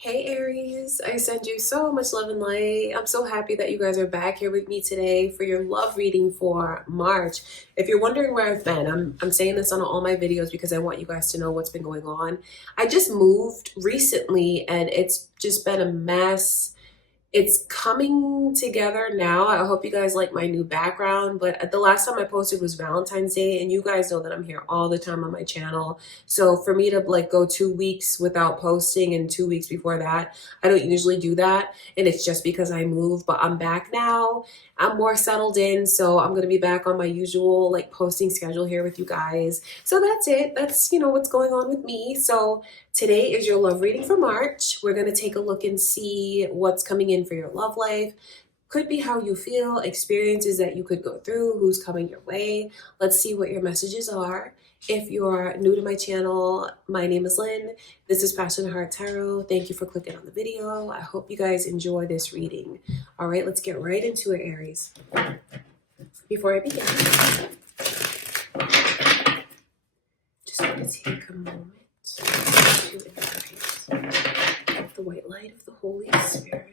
Hey Aries, I send you so much love and light. I'm so happy that you guys are back here with me today for your love reading for March. If you're wondering where I've been, I'm saying this on all my videos because I want you guys to know what's been going on. I just moved recently and it's just been a mess. It's coming together now. I hope you guys like my new background, but the last time I posted was Valentine's Day, and you guys know that I'm here all the time on my channel. So for me to like go 2 weeks without posting and 2 weeks before that, I don't usually do that. And it's just because I moved, but I'm back now. I'm more settled in, so I'm gonna be back on my usual like posting schedule here with you guys. So that's it. That's what's going on with me. So today is your love reading for March. We're going to take a look and see what's coming in for your love life. Could be how you feel, experiences that you could go through, who's coming your way. Let's see what your messages are. If you're new to my channel, my name is Lynn. This is Passion Heart Tarot. Thank you for clicking on the video. I hope you guys enjoy this reading. All right, let's get right into it, Aries. Before I begin, just want to take a moment to invite the white light of the Holy Spirit.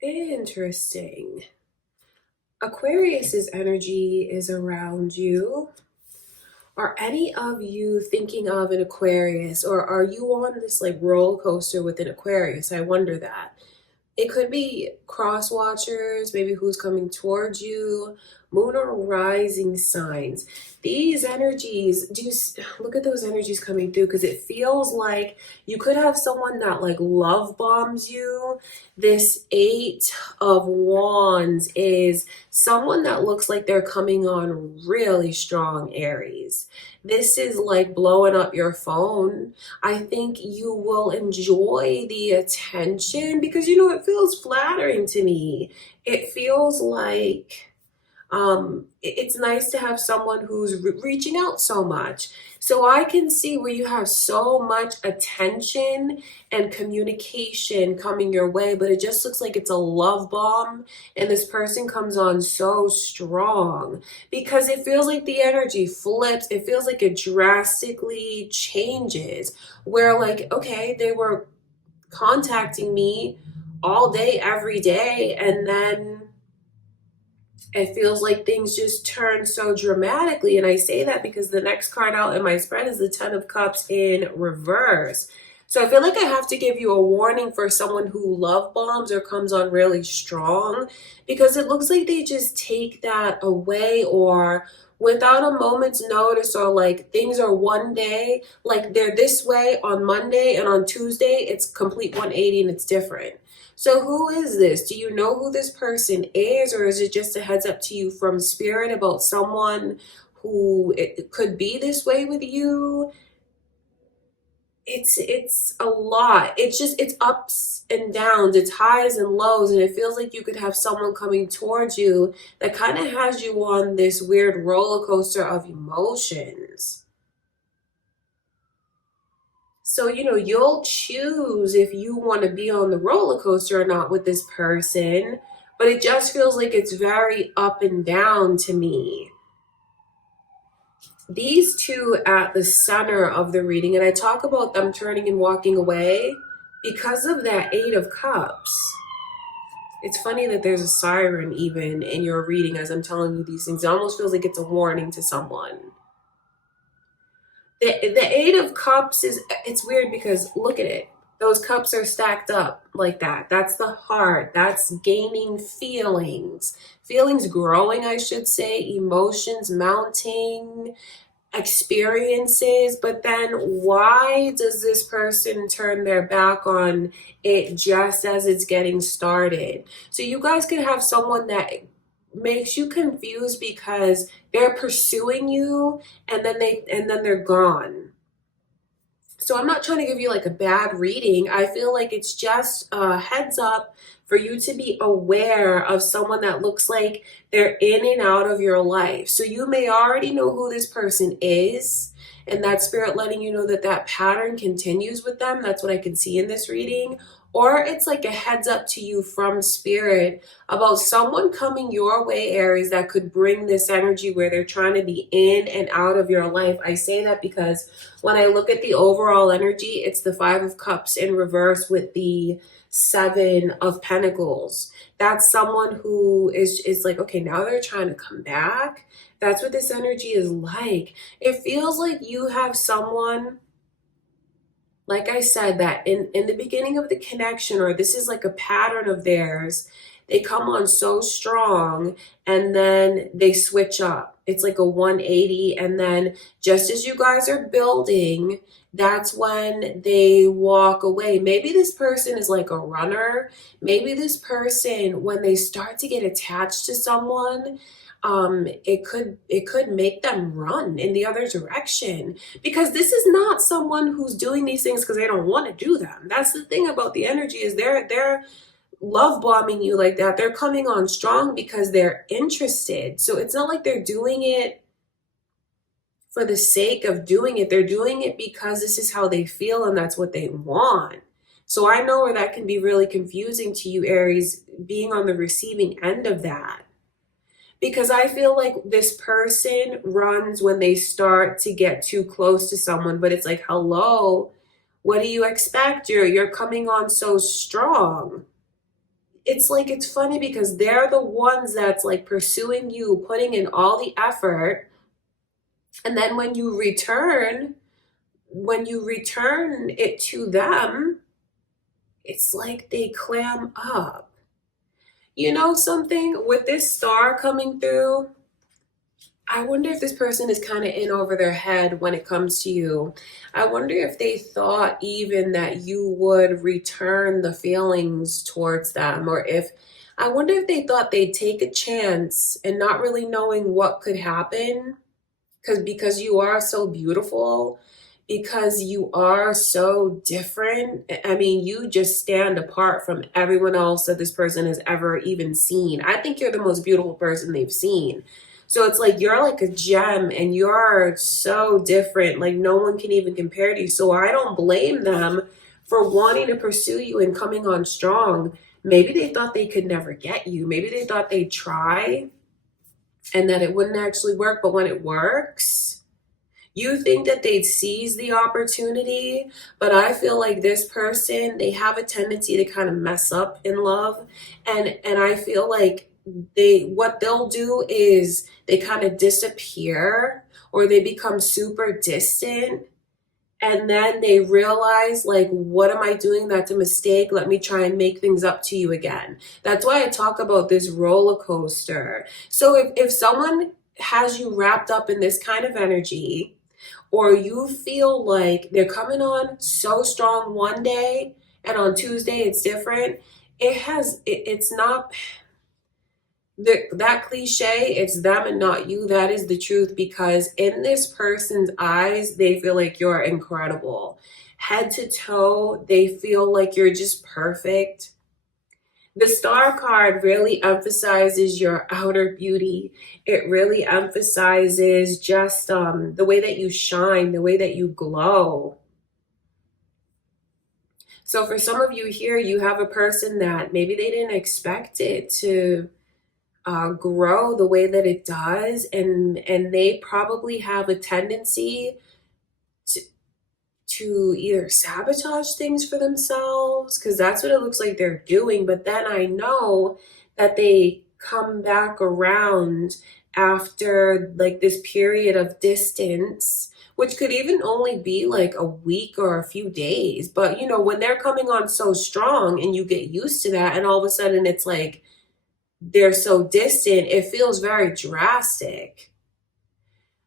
Interesting. Aquarius's energy is around you. Are any of you thinking of an Aquarius, or are you on this like roller coaster with an Aquarius? I wonder that. It could be cross watchers, maybe who's coming towards you, moon or rising signs. These energies, look at those energies coming through, because it feels like you could have someone that like love bombs you. This Eight of Wands is someone that looks like they're coming on really strong, Aries. This is like blowing up your phone. I think you will enjoy the attention because it feels flattering to me. It feels like it's nice to have someone who's reaching out so much. So I can see where you have so much attention and communication coming your way, but it just looks like it's a love bomb, and this person comes on so strong because it feels like the energy flips. It feels like it drastically changes, where like, okay, they were contacting me all day, every day, and then it feels like things just turn so dramatically. And I say that because the next card out in my spread is the Ten of Cups in reverse. So I feel like I have to give you a warning for someone who love bombs or comes on really strong, because it looks like they just take that away, or without a moment's notice, or like things are one day, like they're this way on Monday, and on Tuesday it's complete 180 and it's different. So who is this? Do you know who this person is, or is it just a heads up to you from spirit about someone who it could be this way with you? It's a lot. It's ups and downs, it's highs and lows, and it feels like you could have someone coming towards you that kind of has you on this weird roller coaster of emotions. So, you'll choose if you want to be on the roller coaster or not with this person, but it just feels like it's very up and down to me. These two at the center of the reading, and I talk about them turning and walking away because of that Eight of Cups. It's funny that there's a siren even in your reading as I'm telling you these things. It almost feels like it's a warning to someone. The Eight of Cups it's weird because look at it. Those cups are stacked up like that. That's the heart. That's gaining feelings. Feelings growing, I should say. Emotions mounting. Experiences. But then why does this person turn their back on it just as it's getting started? So you guys could have someone that makes you confused because they're pursuing you and then they're gone. So I'm not trying to give you like a bad reading. I feel like it's just a heads up for you to be aware of someone that looks like they're in and out of your life. So you may already know who this person is, and that spirit letting you know that that pattern continues with them. That's what I can see in this reading. Or it's like a heads up to you from spirit about someone coming your way, Aries, that could bring this energy where they're trying to be in and out of your life. I say that because when I look at the overall energy, it's the Five of Cups in reverse with the Seven of Pentacles. That's someone who is like, okay, now they're trying to come back. That's what this energy is like. It feels like you have someone, like I said, that in the beginning of the connection, or this is like a pattern of theirs, they come on so strong and then they switch up. It's like a 180. And then just as you guys are building, that's when they walk away. Maybe this person is like a runner. Maybe this person, when they start to get attached to someone, it could make them run in the other direction, because this is not someone who's doing these things because they don't want to do them. That's the thing about the energy, is they're love bombing you like that. They're coming on strong because they're interested. So it's not like they're doing it for the sake of doing it. They're doing it because this is how they feel and that's what they want. So I know where that can be really confusing to you, Aries, being on the receiving end of that. Because I feel like this person runs when they start to get too close to someone, but it's like, hello, what do you expect? You're coming on so strong. It's like, it's funny because they're the ones that's like pursuing you, putting in all the effort. And then when you return it to them, it's like they clam up. You know something? With this star coming through, I wonder if this person is kind of in over their head when it comes to you. I wonder if they thought even that you would return the feelings towards them, or I wonder if they thought they'd take a chance and not really knowing what could happen, because you are so beautiful, because you are so different. I mean, you just stand apart from everyone else that this person has ever even seen. I think you're the most beautiful person they've seen. So it's like you're like a gem and you're so different. Like no one can even compare to you. So I don't blame them for wanting to pursue you and coming on strong. Maybe they thought they could never get you. Maybe they thought they'd try and that it wouldn't actually work. But when it works, you think that they'd seize the opportunity. But I feel like this person, they have a tendency to kind of mess up in love. And I feel like what they'll do is they kind of disappear, or they become super distant. And then they realize, like, what am I doing? That's a mistake. Let me try and make things up to you again. That's why I talk about this roller coaster. So if someone has you wrapped up in this kind of energy, or you feel like they're coming on so strong one day and on Tuesday it's different, it's not that cliche, it's them and not you. That is the truth, because in this person's eyes, they feel like you're incredible. Head to toe, they feel like you're just perfect. The star card really emphasizes your outer beauty. It really emphasizes just the way that you shine, the way that you glow. So for some of you here, you have a person that maybe they didn't expect it to grow the way that it does, and they probably have a tendency to either sabotage things for themselves, because that's what it looks like they're doing. But then I know that they come back around after like this period of distance, which could even only be like a week or a few days. But you know, when they're coming on so strong and you get used to that, and all of a sudden it's like they're so distant, it feels very drastic.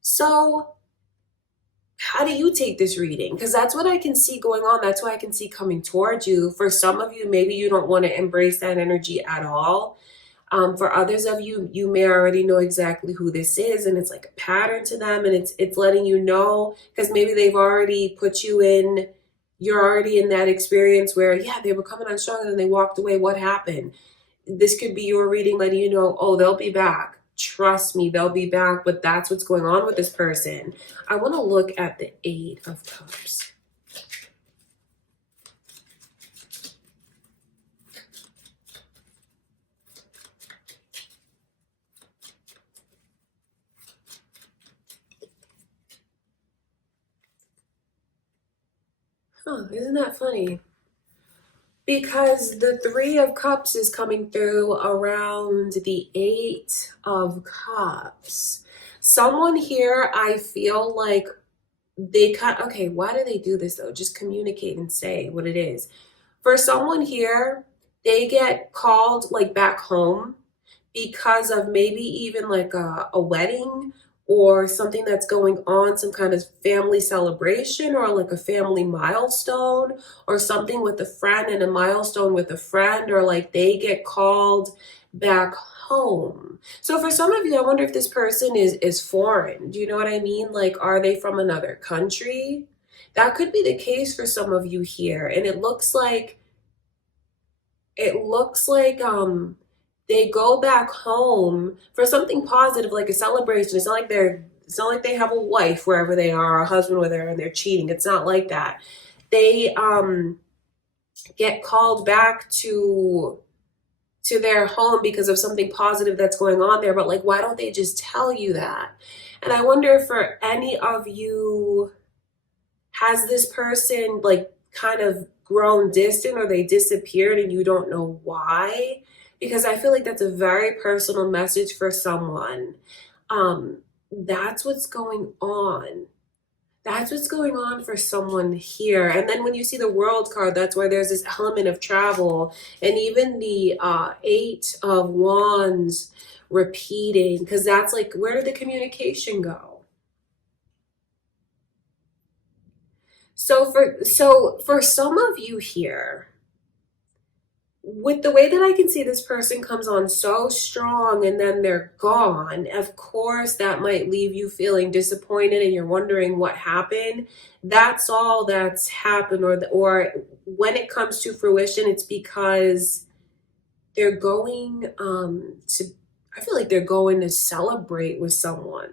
So how do you take this reading? Because that's what I can see going on. That's what I can see coming towards you. For some of you, maybe you don't want to embrace that energy at all. For others of you, you may already know exactly who this is, and it's like a pattern to them, and it's letting you know, because maybe they've already put you in, you're already in that experience where, yeah, they were coming on strong and then they walked away. What happened? This could be your reading letting you know, oh, they'll be back. Trust me, they'll be back, but that's what's going on with this person. I want to look at the Eight of Cups. Huh, isn't that funny? Because the Three of Cups is coming through around the Eight of Cups. Someone here, I feel like they cut, okay, why do they do this though? Just communicate and say what it is. For someone here, they get called like back home because of maybe even like a wedding or something that's going on, some kind of family celebration or like a family milestone or something with a friend and a milestone with a friend, or like they get called back home. So for some of you, I wonder if this person is foreign. Do you know what I mean? Like, are they from another country? That could be the case for some of you here. And it looks like they go back home for something positive, like a celebration. It's not like they have a wife wherever they are, a husband with her, and they're cheating. It's not like that. They get called back to their home because of something positive that's going on there. But like, why don't they just tell you that? And I wonder if for any of you, has this person like kind of grown distant, or they disappeared and you don't know why? Because I feel like that's a very personal message for someone. That's what's going on. That's what's going on for someone here. And then when you see the World card, that's where there's this element of travel, and even the Eight of Wands repeating, because that's like, where did the communication go? So for some of you here, with the way that I can see this person comes on so strong and then they're gone, of course that might leave you feeling disappointed and you're wondering what happened. That's all that's happened, or when it comes to fruition, it's because they're going to, I feel like they're going to celebrate with someone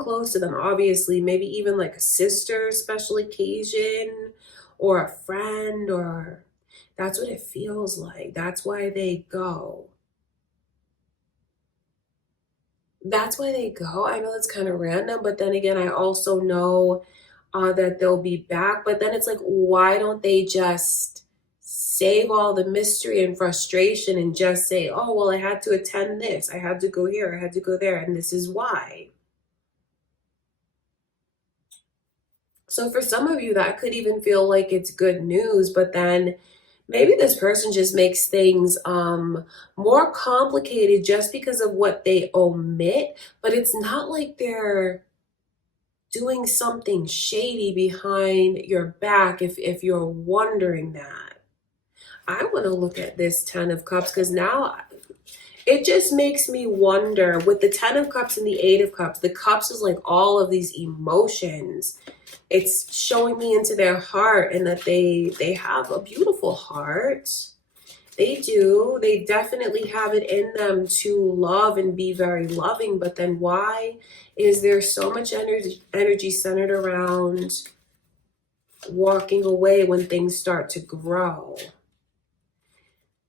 close to them, obviously, maybe even like a sister, special occasion, or a friend, or that's what it feels like. That's why they go. That's why they go. I know that's kind of random, but then again, I also know that they'll be back. But then it's like, why don't they just save all the mystery and frustration and just say, oh, well, I had to attend this, I had to go here, I had to go there, and this is why. So for some of you, that could even feel like it's good news, but then maybe this person just makes things more complicated just because of what they omit, but it's not like they're doing something shady behind your back, if you're wondering that. I want to look at this Ten of Cups, because now it just makes me wonder, with the Ten of Cups and the Eight of Cups, the cups is like all of these emotions. It's showing me into their heart, and that they have a beautiful heart. They do. They definitely have it in them to love and be very loving. But then why is there so much energy centered around walking away when things start to grow?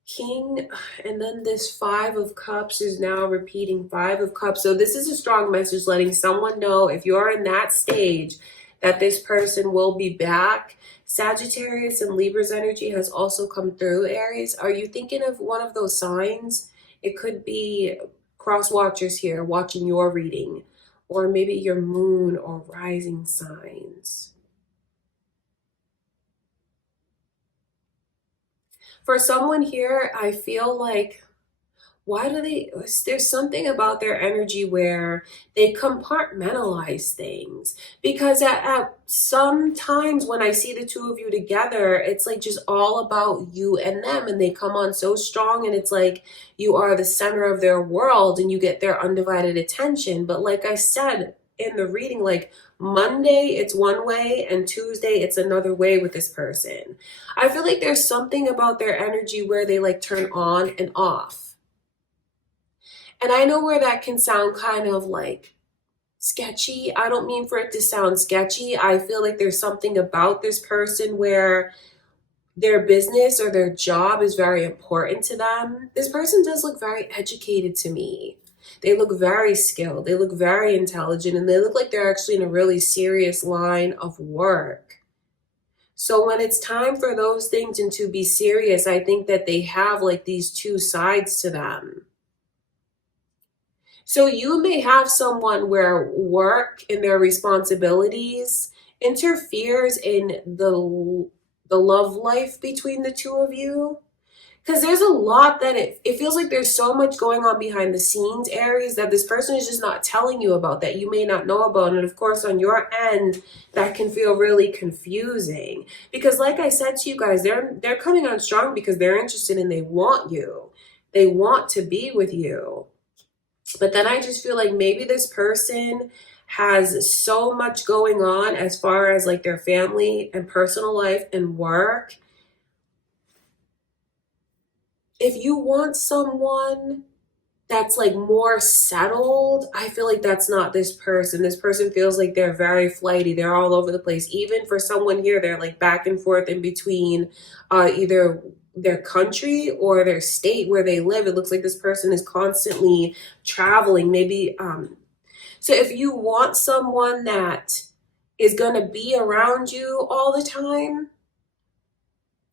King, and then this Five of Cups is now repeating, Five of Cups. So this is a strong message letting someone know, if you're in that stage, that this person will be back. Sagittarius and Libra's energy has also come through, Aries. Are you thinking of one of those signs? It could be cross watchers here watching your reading, or maybe your moon or rising signs. For someone here, I feel like why do they, there's something about their energy where they compartmentalize things, because at some times when I see the two of you together, it's like just all about you and them, and they come on so strong, and it's like you are the center of their world and you get their undivided attention. But like I said in the reading, like Monday it's one way and Tuesday it's another way with this person. I feel like there's something about their energy where they like turn on and off. And I know where that can sound kind of like sketchy. I don't mean for it to sound sketchy. I feel like there's something about this person where their business or their job is very important to them. This person does look very educated to me. They look very skilled. They look very intelligent, and they look like they're actually in a really serious line of work. So when it's time for those things and to be serious, I think that they have like these two sides to them. So you may have someone where work and their responsibilities interferes in the love life between the two of you. Because there's a lot that it feels like there's so much going on behind the scenes, Aries, that this person is just not telling you about, that you may not know about. And of course, on your end, that can feel really confusing. Because like I said to you guys, they're coming on strong because they're interested and they want you. They want to be with you. But then I just feel like maybe this person has so much going on as far as like their family and personal life and work. If you want someone that's like more settled, I feel like that's not this person. This person feels like they're very flighty. They're all over the place. Even for someone here, they're like back and forth in between either their country or their state where they live. It looks like this person is constantly traveling. Maybe so if you want someone that is going to be around you all the time,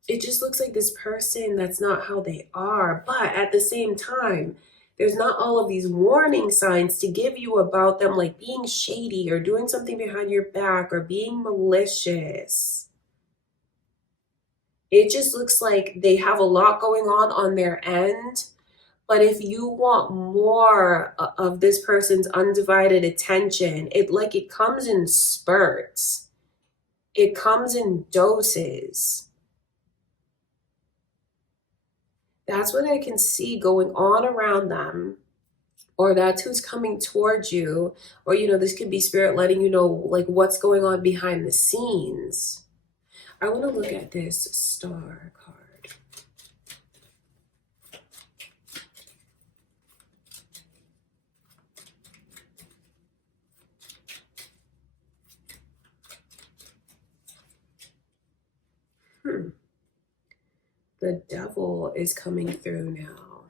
it just looks like this person, that's not how they are. But at the same time, there's not all of these warning signs to give you about them, like being shady or doing something behind your back or being malicious. It just looks like they have a lot going on their end. But if you want more of this person's undivided attention, it comes in spurts. It comes in doses. That's what I can see going on around them, or that's who's coming towards you. Or, this could be spirit letting you know like what's going on behind the scenes. I want to look at this star card. The devil is coming through now.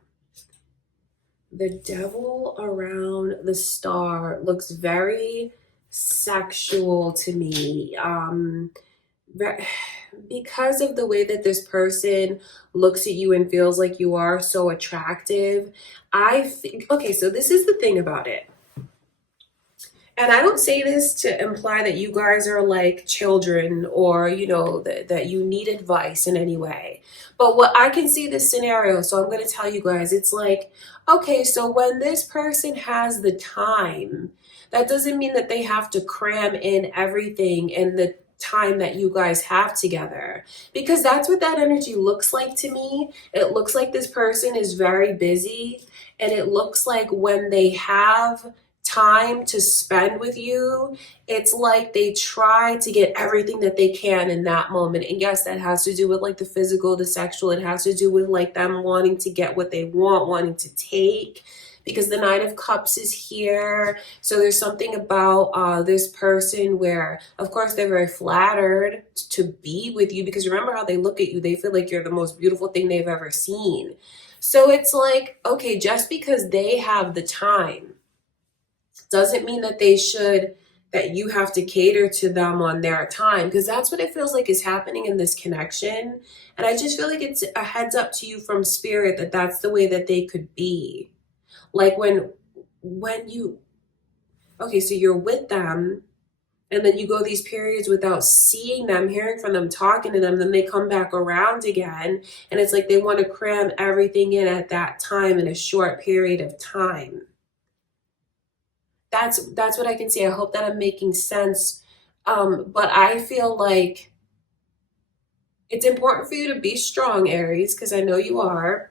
The devil around the star looks very sexual to me. Because of the way that this person looks at you and feels like you are so attractive, I think, okay, so this is the thing about it. And I don't say this to imply that you guys are like children or, that you need advice in any way. But what I can see this scenario, so I'm going to tell you guys, it's like, okay, so when this person has the time, that doesn't mean that they have to cram in everything in the time that you guys have together, because that's what that energy looks like to me. It looks like this person is very busy, and it looks like when they have time to spend with you, it's like they try to get everything that they can in that moment. And yes, that has to do with like the physical, the sexual. It has to do with like them wanting to get what they want, wanting to take, because the Nine of Cups is here. So there's something about this person where, of course, they're very flattered to be with you, because remember how they look at you. They feel like you're the most beautiful thing they've ever seen. So it's like, okay, just because they have the time doesn't mean that that you have to cater to them on their time, because that's what it feels like is happening in this connection. And I just feel like it's a heads up to you from spirit that that's the way that they could be. Like when you, okay, so you're with them And then you go these periods without seeing them, hearing from them, talking to them, then they come back around again. And it's like they want to cram everything in at that time in a short period of time. That's what I can see. I hope that I'm making sense. But I feel like it's important for you to be strong, Aries, because I know you are.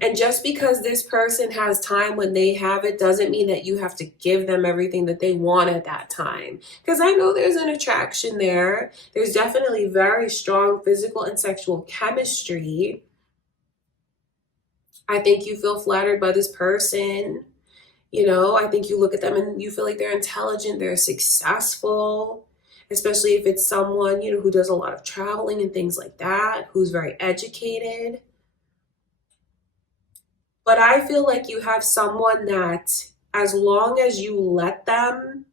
And just because this person has time when they have it doesn't mean that you have to give them everything that they want at that time. Because I know there's an attraction there. There's definitely very strong physical and sexual chemistry. I think you feel flattered by this person. You know, I think you look at them and you feel like they're intelligent, they're successful, especially if it's someone, you know, who does a lot of traveling and things like that, who's very educated. But I feel like you have someone that, as long as you let them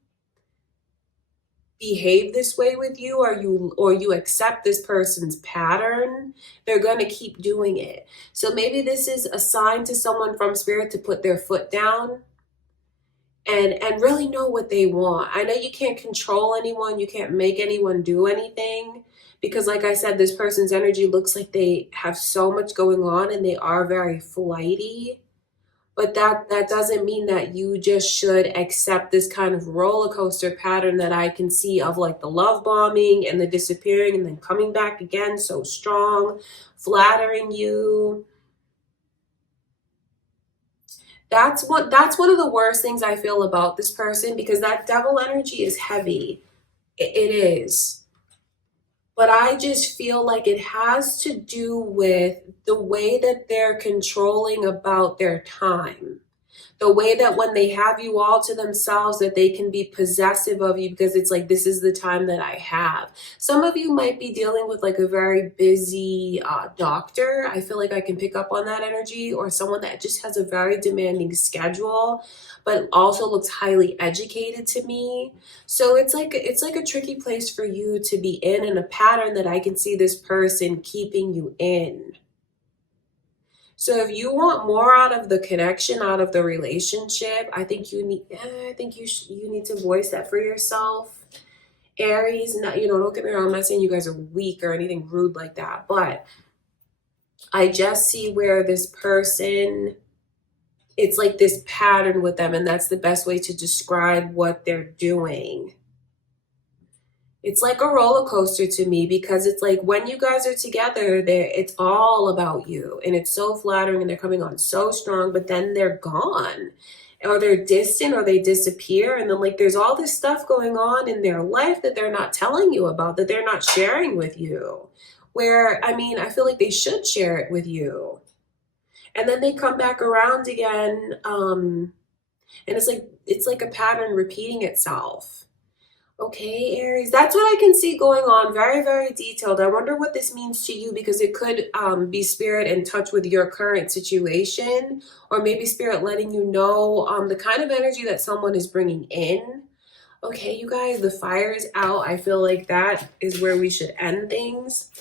behave this way with you, or you accept this person's pattern, they're going to keep doing it. So maybe this is a sign to someone from spirit to put their foot down and really know what they want. I know you can't control anyone, you can't make anyone do anything, because like I said, this person's energy looks like they have so much going on and they are very flighty. But that doesn't mean that you just should accept this kind of roller coaster pattern that I can see of, like the love bombing and the disappearing and then coming back again so strong, flattering you. That's one of the worst things I feel about this person, because that devil energy is heavy. It is. But I just feel like it has to do with the way that they're controlling about their time. The way that when they have you all to themselves, that they can be possessive of you, because it's like, this is the time that I have. Some of you might be dealing with like a very busy doctor. I feel like I can pick up on that energy, or someone that just has a very demanding schedule, but also looks highly educated to me. So it's like a tricky place for you to be in a pattern that I can see this person keeping you in. So if you want more out of the connection, out of the relationship, I think you need you need to voice that for yourself. Aries, not, you know, don't get me wrong, I'm not saying you guys are weak or anything rude like that, but I just see where this person, it's like this pattern with them, and that's the best way to describe what they're doing. It's like a roller coaster to me, because it's like when you guys are together, it's all about you and it's so flattering and they're coming on so strong, but then they're gone, or they're distant, or they disappear, and then like there's all this stuff going on in their life that they're not telling you about, that they're not sharing with you, where I mean, I feel like they should share it with you. And then they come back around again, and it's like a pattern repeating itself. Okay, Aries, that's what I can see going on. Very, very detailed. I wonder what this means to you, because it could be spirit in touch with your current situation, or maybe spirit letting you know the kind of energy that someone is bringing in. Okay, you guys, the fire is out. I feel like that is where we should end things.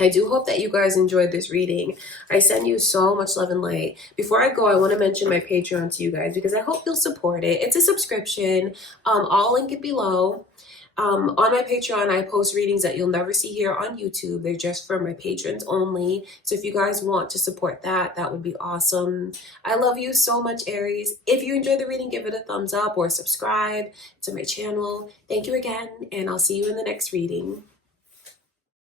I do hope that you guys enjoyed this reading. I send you so much love and light. Before I go, I want to mention my Patreon to you guys, because I hope you'll support it. It's a subscription. I'll link it below. On my Patreon, I post readings that you'll never see here on YouTube. They're just for my patrons only. So if you guys want to support that, that would be awesome. I love you so much, Aries. If you enjoyed the reading, give it a thumbs up or subscribe to my channel. Thank you again, and I'll see you in the next reading.